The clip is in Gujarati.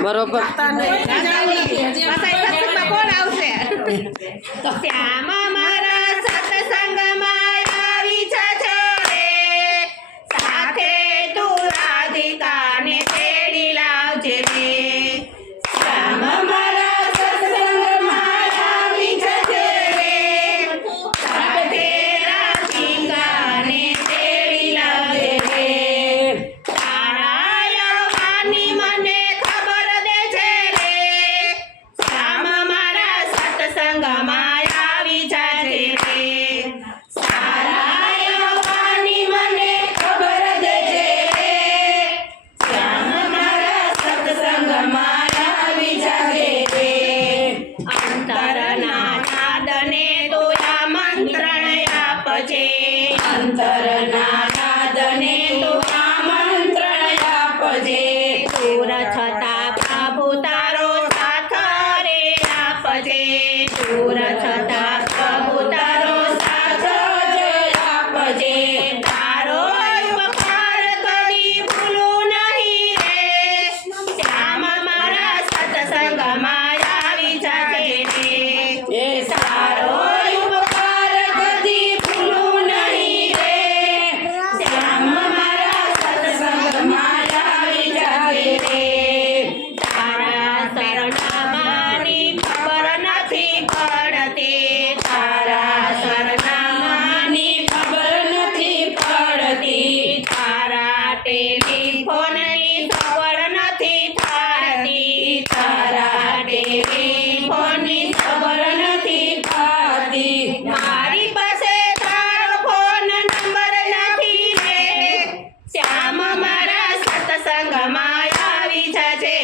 બરોબર કોણ આવશે તો શ્યામ મારા સત્સંગમાં આવી જજો રે સાથે તું રાધિકાને તેડી લાવજે રે શ્યામ મારા સત્સંગમાં આવી જજો રે સાથે રાધિકાને તેડી લાવજે રે તારા યવાની મને ખબર દેજે રે શ્યામ મારા સત્સંગમાં આવી જાજે રે સારા યવાની મને ખબર દેજે રે શ્યામ મારા સત્સંગમાં આવી જાજે રે અંતરના નાદને તું આમંત્રણ આપજે અંતરના નાદને તું આમંત્રણ આપજે દૂર છતાં પ્રભુ તારો સાથ રે આપજે દૂર છતાં પ્રભુ તારો સાથ જ આપજે તારો ઉપકાર કદી ભૂલું નહીં રે શ્યામ મારા સત્સંગમાં આવી જાજે રે એ સારો ઉપકાર કદી ભૂલું નહીં રે શ્યામ મારા સત્સંગમાં આવી જાજે રે તારા સરનામાની ખબર નથી પડતી તારા સરનામાની ખબર નથી પડતી તારા ટેલિફોનની ખબર નથી થતી તારા ટેલિફોનની ખબર નથી થતી મારી પાસે તારો ફોન નંબર નથી રે શ્યામ મારા સત્સંગમાં આવી જાજે